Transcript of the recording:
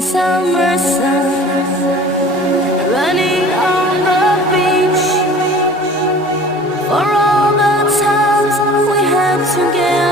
summer sun, running on the beach for all the times we had together.